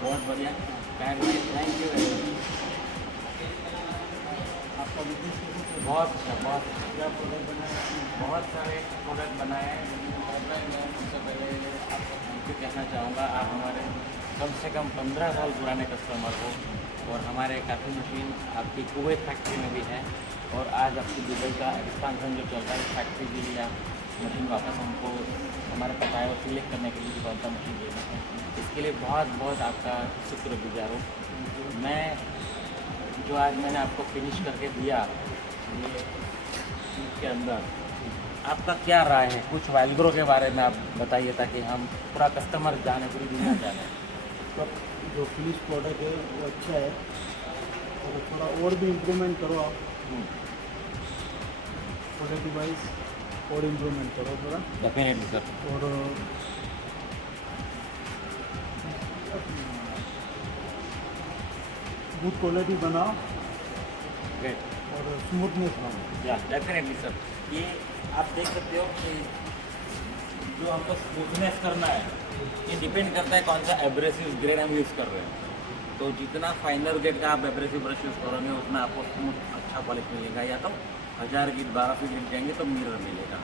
बहुत बढ़िया। Thank you very much. आपका बिजनेस कैसे चल रहा है? बहुत अच्छा, बहुत अच्छा। क्या प्रोडक्ट बनाए आपने? बहुत सारे प्रोडक्ट बनाए हैं। मैं सबसे पहले आपको थैंक यू कहना चाहूँगा। आप हमारे कम से कम 15 साल पुराने कस्टमर हो और हमारे काफ़ी मशीन आपकी कुवैत फैक्ट्री में भी है और आज आपकी दुबई का एक्सपांसन जो चल रहा है फैक्ट्री के लिए आप मशीन वापस हमको हमारे पता है सिलेक्ट करने के लिए कि कौन सा मशीन लेना है, इसके लिए बहुत बहुत आपका शुक्रगुजार हूँ मैं। जो आज मैंने आपको फिनिश करके दिया ये इसके अंदर आपका क्या राय है? कुछ वैल्ग्रो के बारे में आप बताइए ताकि हम पूरा कस्टमर जाने, पूरी दुनिया जाने। तो जो फिनिश प्रोडक्ट है वो अच्छा है और थोड़ा और भी इम्प्रूवमेंट करो आप क्वालिटी वाइज और इम्प्रूवमेंट करो थोड़ा डेफिनेटली सर। और गुड क्वालिटी बनाओ ग्रेट। और स्मूथनेस बनाओ। या डेफिनेटली सर। ये आप देख सकते हो कि जो हमको स्मूथनेस करना है ये डिपेंड करता है कौन सा एब्रेसिव ग्रेड हम यूज़ कर रहे हैं। तो जितना फाइनर ग्रेड का आप एब्रेसिव ब्रश यूज़ करोगे उतना आपको स्मूथ अच्छा पॉलिश मिलेगा, या तो 1000 की 1200 गिर जाएंगे तो मिरर मिलेगा।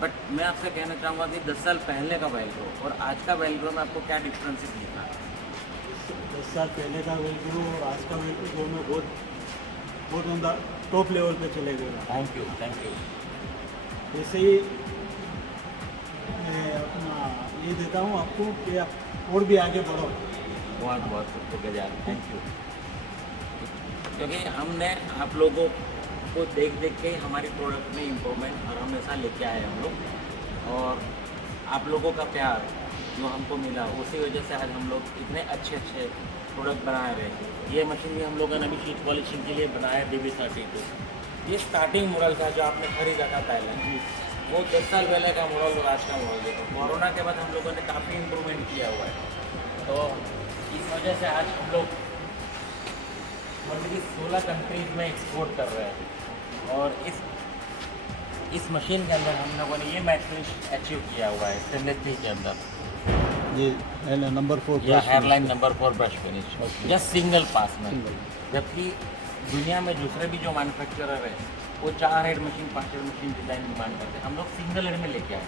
बट मैं आपसे कहना चाहूँगा कि 10 साल पहले का वेल्क्रो और आज का वेल्क्रो में आपको क्या डिफरेंसेस दिखा है? 10 साल पहले का वेल्क्रो और आज का वेल्क्रो में बहुत ऑन द टॉप लेवल पे चले गए। Thank you, thank you. ऐसे ही मैं अपना ये देता हूँ आपको कि आप और भी आगे बढ़ो। बहुत बहुत शुक्रिया, थैंक यू। क्योंकि हमने आप लोगों को देख देख के हमारी प्रोडक्ट में इम्प्रूवमेंट और हमेशा लेके आए हम लोग, और आप लोगों का प्यार जो हमको मिला उसी वजह से आज हम लोग इतने अच्छे अच्छे प्रोडक्ट बना रहे हैं। ये मशीन भी हम लोगों ने अभी शीट पॉलिशिंग के लिए बनाया DB32। ये स्टार्टिंग मॉडल था जो आपने खरीदा था पहले, वो 10 साल पहले का मॉडल और आज का मॉडल देखो। कोरोना के बाद हम लोगों ने काफ़ी इम्प्रूवमेंट किया हुआ है, तो इस वजह से आज हम लोग ऑलरेडी 16 कंट्रीज में एक्सपोर्ट कर रहे हैं। और इस मशीन के अंदर हम लोगों ने ये मैट फिनिश अचीव किया हुआ है स्टेनलेस स्टील के अंदर। ये नंबर 4 या hairline number 4 brush finish just single pass में। Single। जबकि दुनिया में दूसरे भी जो मैन्युफैक्चरर है वो 4 head machine 5 head machine design demand करते हैं, हम लोग सिंगल हेड में लेके आए।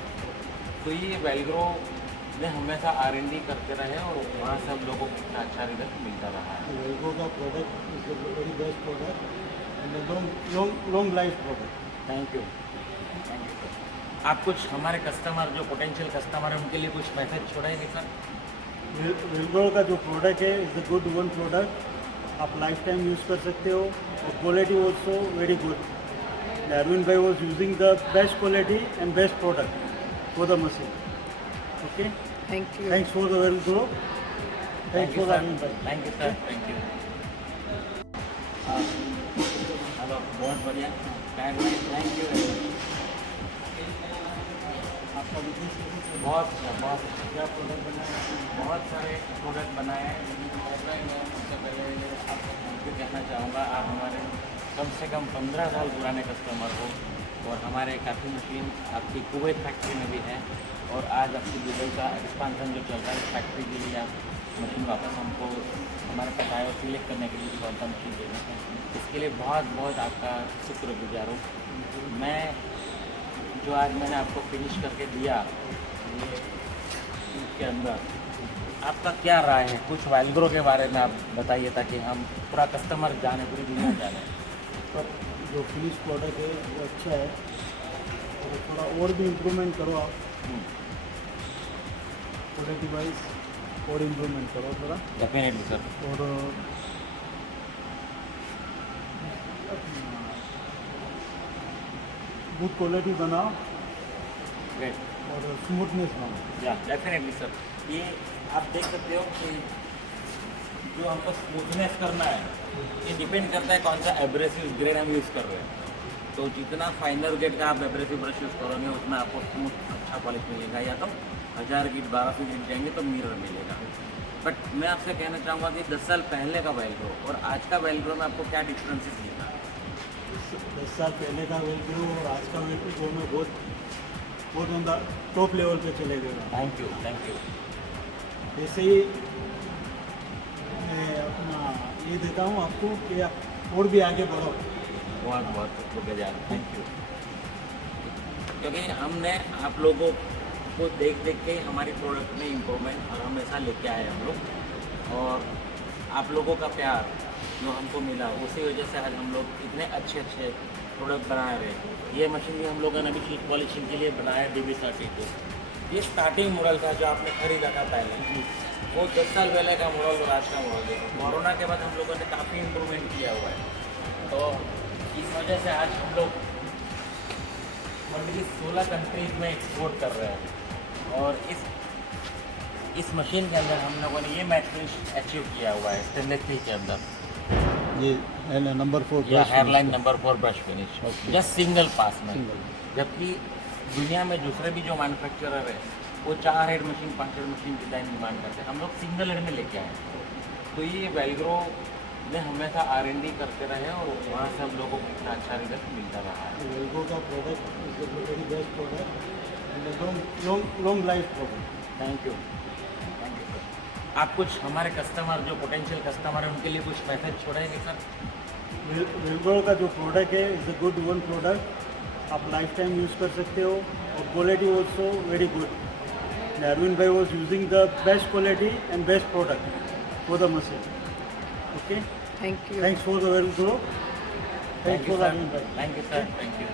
तो ये वेल्ग्रो ने हमेशा R&D करते रहे और वहाँ से हम लोगों को इतना अच्छा रिजल्ट मिलता रहा है। वेल्क्रो का product is the very best product and long life product. Thank you sir. आप कुछ हमारे कस्टमर जो पोटेंशियल कस्टमर है उनके लिए कुछ मैसेज छोड़ेंगे सर? वेल्क्रो का जो प्रोडक्ट है is the good one product, आप लाइफ टाइम यूज़ कर सकते हो और quality also very good. Arvind bhai was using the best quality and best product for the machine. Okay, Thank you. Thanks for the Velcro, thanks for Arvind bhai. Thank you sir, thank you. Hello, बहुत बढ़िया। Thank you very much. आपका business कैसे चल रहा है? बहुत अच्छा, बहुत अच्छा। क्या प्रोडक्ट बनाए आपने? बहुत सारे प्रोडक्ट बनाए हैं। मैं सबसे पहले आपको थैंक यू कहना चाहूँगा। आप हमारे कम से कम 15 साल पुराने कस्टमर हो और हमारे काफ़ी मशीन आपकी कुवैत फैक्ट्री में भी है और आज आपकी दुबई का एक्सपांसन जो चल रहा है फैक्ट्री के लिए आप मशीन वापस हमको हमारे पास आए और सिलेक्ट करने के लिए कि कौन सा मशीन लेना है, इसके लिए बहुत बहुत आपका शुक्रगुजार हूँ मैं। जो आज मैंने आपको फिनिश करके दिया ये इसके अंदर आपका क्या राय है? कुछ वैल्ग्रो के बारे में आप बताइए ताकि हम पूरा कस्टमर जाने, पूरी दुनिया जाने। पर जो फिनिश प्रोडक्ट है वो अच्छा है और थोड़ा और भी इम्प्रूवमेंट करो आप क्वालिटी वाइज और इम्प्रूवमेंट करो थोड़ा डेफिनेटली सर। और गुड क्वालिटी बनाओ ग्रेट। और स्मूथनेस बनाओ। या डेफिनेटली सर। ये आप देख सकते हो कि जो हमको स्मूथनेस करना है ये डिपेंड करता है कौन सा एब्रेसिव ग्रेड हम यूज़ कर रहे हैं। तो जितना फाइनर ग्रेड का आप एब्रेसिव ब्रश यूज़ करोगे उतना आपको स्मूथ अच्छा पॉलिश मिलेगा, या तो 1000 की 1200 गिर जाएंगे तो मिरर मिलेगा। बट मैं आपसे कहना चाहूँगा कि 10 साल पहले का वेल्क्रो और आज का वेल्क्रो में आपको क्या डिफरेंसेस दिखा? 10 साल पहले का वेल्क्रो और आज का वेल्क्रो में बहुत ऑन द टॉप लेवल पे चले गए। Thank you. ऐसे ही ये देता हूँ आपको कि आप और भी आगे बढ़ो। बहुत बहुत शुक्रिया, थैंक यू। क्योंकि हमने आप लोगों को देख देख के हमारी प्रोडक्ट में इम्प्रूवमेंट और हमेशा लेके आए हम लोग, और आप लोगों का प्यार जो हमको मिला उसी वजह से आज हम लोग इतने अच्छे अच्छे प्रोडक्ट बना रहे हैं। ये मशीन भी हम लोगों ने अभी शीट पॉलिशिंग के लिए बनाया DB30 को। ये स्टार्टिंग मॉडल था जो आपने खरीदा था पहले, वो 10 साल पहले का मॉडल और आज का मॉडल देखो। कोरोना के बाद हम लोगों ने काफ़ी इम्प्रूवमेंट किया हुआ है, तो इस वजह से आज हम लोग ऑलरेडी 16 कंट्रीज में एक्सपोर्ट कर रहे हैं। और इस मशीन के अंदर हम लोगों ने ये मैट फिनिश अचीव किया हुआ है स्टेनलेस स्टील के अंदर। ये नंबर 4 या hairline number 4 brush finish, just single pass में। Single। जबकि दुनिया में दूसरे भी जो मैन्युफैक्चरर है वो 4 head machine 5 head machine design demand करते हैं, हम लोग सिंगल हेड में लेके आए हैं। तो ये वेल्ग्रो ने हमेशा R&D करते रहे और वहाँ से हम लोगों को इतना अच्छा रिजल्ट मिलता रहा है। वेल्गो का product is the very best product and long life product. Thank you sir. आप कुछ हमारे कस्टमर जो पोटेंशियल कस्टमर है उनके लिए कुछ मैसेज छोड़ेंगे सर? वेल्गो का जो प्रोडक्ट है is the good one product, आप लाइफ टाइम यूज़ कर सकते हो और quality also very good. Arvind bhai was using the best quality and best product for the machine. Okay, Thank you. Thanks for the Velcro, thank thanks you for sir, Arvind bhai. Thank you sir, thank you.